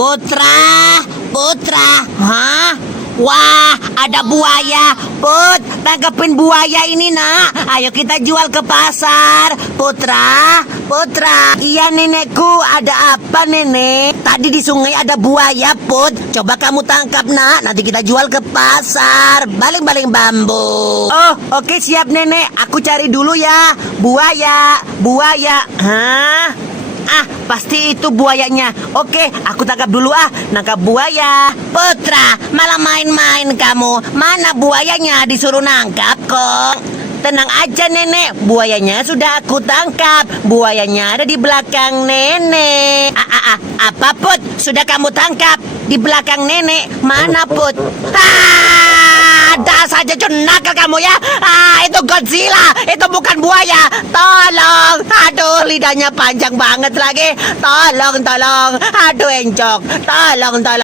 Putra, Putra, hah? Wah, ada buaya. Put, tangkapin buaya ini, nak. Ayo kita jual ke pasar. Putra, Putra. Iya, nenekku. Ada apa, nenek? Tadi di sungai ada buaya, Put. Coba kamu tangkap, nak. Nanti kita jual ke pasar. Baling-baling bambu. Oh, oke, siap, nenek. Aku cari dulu ya. Buaya, buaya. Hah? Ah, pasti itu buayanya. Oke, aku tangkap dulu ah. Nangkap buaya. Putra, malah main-main kamu. Mana buayanya? Disuruh nangkap kok. Tenang aja nenek, buayanya sudah aku tangkap. Buayanya ada di belakang nenek. Apa Put? Sudah kamu tangkap? Di belakang nenek. Mana Put? Dasar saja nakal kamu ya. Itu Godzilla. Itu bukan buaya. Tolong. Aduh, lidahnya panjang banget lagi. Tolong, tolong. Aduh, encok. Tolong, tolong.